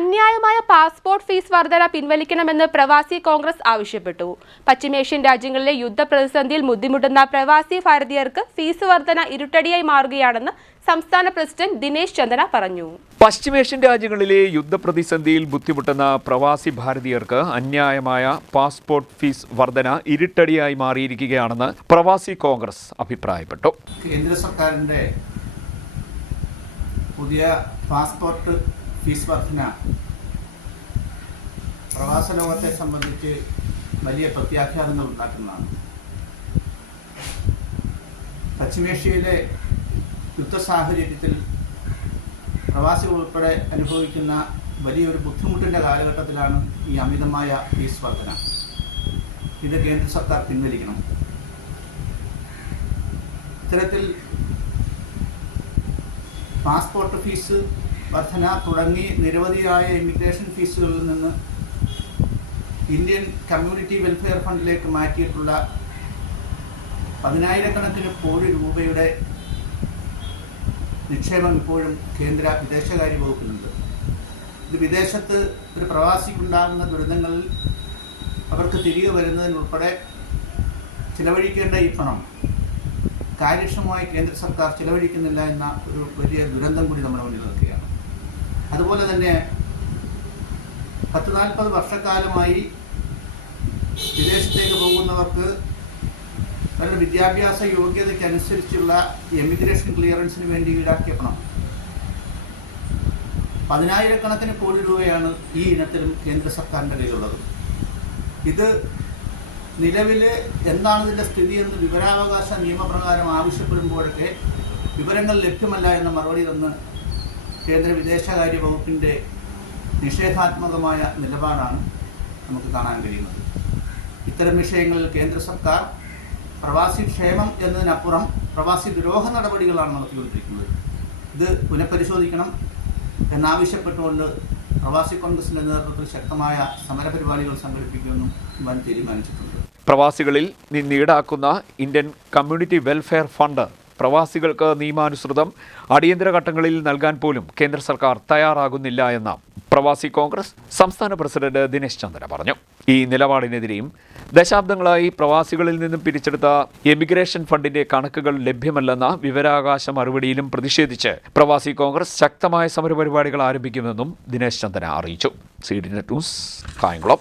അന്യായമായ passport fees വർധന പിൻവലിക്കണമെന്ന് പ്രവാസി കോൺഗ്രസ് ആവശ്യപ്പെട്ടു. പശ്ചിമേഷ്യൻ രാജ്യങ്ങളിലെ യുദ്ധപ്രതിസന്ധിയിൽ ബുദ്ധിമുട്ടുന്ന പ്രവാസി ഭാരതീയർക്ക് ഫീസ് വർധന ഇരുട്ടടിയായി മാറുകയാണെന്ന് സംസ്ഥാന പ്രസിഡന്റ് ദിനേശ് ചന്ദന പറഞ്ഞു. പശ്ചിമേഷ്യൻ രാജ്യങ്ങളിലെ യുദ്ധപ്രതിസന്ധിയിൽ ബുദ്ധിമുട്ടുന്ന പ്രവാസി ഭാരതീയർക്ക് അന്യായമായ പാസ്പോർട്ട് ഫീസ് വർധന ഇരുട്ടടിയായി മാറിയിരിക്കുകയാണെന്ന് പ്രവാസി കോൺഗ്രസ് അഭിപ്രായപ്പെട്ടു. കേന്ദ്ര സർക്കാരിന്റെ പുതിയ പാസ്പോർട്ട് ഫീസ് വർധന പ്രവാസ ലോകത്തെ സംബന്ധിച്ച് വലിയ പ്രത്യാഘാതങ്ങൾ ഉണ്ടാക്കുന്നതാണ്. പശ്ചിമേഷ്യയിലെ യുദ്ധ സാഹചര്യത്തിൽ പ്രവാസികൾ ഉൾപ്പെടെ അനുഭവിക്കുന്ന വലിയൊരു ബുദ്ധിമുട്ടിൻ്റെ കാലഘട്ടത്തിലാണ് ഈ അമിതമായ ഫീസ് വർധന. ഇത് കേന്ദ്ര സർക്കാർ പിൻവലിക്കണം. ഇത്തരത്തിൽ പാസ്പോർട്ട് ഫീസ് വർധന തുടങ്ങി നിരവധിയായ ഇമിഗ്രേഷൻ ഫീസുകളിൽ നിന്ന് ഇന്ത്യൻ കമ്മ്യൂണിറ്റി വെൽഫെയർ ഫണ്ടിലേക്ക് മാറ്റിയിട്ടുള്ള 10,000-കണക്കിന് കോടി രൂപയുടെ നിക്ഷേപം ഇപ്പോഴും കേന്ദ്ര വിദേശകാര്യ വകുപ്പിനുണ്ട്. ഇത് വിദേശത്ത് ഒരു പ്രവാസിക്കുണ്ടാകുന്ന ദുരിതങ്ങളിൽ അവർക്ക് തിരികെ വരുന്നതിനുൾപ്പെടെ ചിലവഴിക്കേണ്ട ഈ പണം കാര്യക്ഷമമായി കേന്ദ്ര സർക്കാർ ചിലവഴിക്കുന്നില്ല എന്ന ഒരു വലിയ ദുരന്തം കൂടി നമ്മുടെ മുന്നിൽ നിൽക്കുകയാണ്. അതുപോലെ തന്നെ 10-40 വർഷക്കാലമായി വിദേശത്തേക്ക് പോകുന്നവർക്ക് അവരുടെ വിദ്യാഭ്യാസ യോഗ്യതയ്ക്കനുസരിച്ചുള്ള എമിഗ്രേഷൻ ക്ലിയറൻസിന് വേണ്ടി ഈടാക്കിയ പണം 10,000-കണക്കിന് കോടി രൂപയാണ് ഈ ഇനത്തിലും കേന്ദ്ര സർക്കാരിൻ്റെ കയ്യിലുള്ളത്. ഇത് നിലവിൽ എന്താണ് ഇതിൻ്റെ സ്ഥിതി എന്ന് വിവരാവകാശ നിയമപ്രകാരം ആവശ്യപ്പെടുമ്പോഴൊക്കെ വിവരങ്ങൾ ലഭ്യമല്ല എന്ന മറുപടി തന്ന് കേന്ദ്ര വിദേശകാര്യ വകുപ്പിൻ്റെ നിഷേധാത്മകമായ നിലപാടാണ് നമുക്ക് കാണാൻ കഴിയുന്നത്. ഇത്തരം വിഷയങ്ങളിൽ കേന്ദ്ര സർക്കാർ പ്രവാസി ക്ഷേമം എന്നതിനപ്പുറം പ്രവാസി ദ്രോഹ നടപടികളാണ് നടത്തിക്കൊണ്ടിരിക്കുന്നത്. ഇത് പുനഃപരിശോധിക്കണം എന്നാവശ്യപ്പെട്ടുകൊണ്ട് പ്രവാസി കോൺഗ്രസിൻ്റെ നേതൃത്വത്തിൽ ശക്തമായ സമരപരിപാടികൾ സംഘടിപ്പിക്കുമെന്നും വൻ തീരുമാനിച്ചിട്ടുണ്ട്. പ്രവാസികളിൽ നിന്ന് ഈടാക്കുന്ന ഇന്ത്യൻ കമ്മ്യൂണിറ്റി വെൽഫെയർ ഫണ്ട് പ്രവാസികൾക്ക് നിയമാനുസൃതം അടിയന്തര ഘട്ടങ്ങളിൽ നൽകാൻ പോലും കേന്ദ്ര സർക്കാർ തയ്യാറാകുന്നില്ല എന്ന പ്രവാസി കോൺഗ്രസ് സംസ്ഥാന പ്രസിഡന്റ് ദിനേശ് ചന്ദന പറഞ്ഞു. ഈ നിലപാടിനെതിരെയും ദശാബ്ദങ്ങളായി പ്രവാസികളിൽ നിന്നും പിരിച്ചെടുത്ത എമിഗ്രേഷൻ ഫണ്ടിന്റെ കണക്കുകൾ ലഭ്യമല്ലെന്ന വിവരാവകാശ മറുപടിയിലും പ്രതിഷേധിച്ച് പ്രവാസി കോൺഗ്രസ് ശക്തമായ സമരപരിപാടികൾ ആരംഭിക്കുമെന്നും ദിനേശ് ചന്ദന അറിയിച്ചു. CDNet news, Kayamkulam.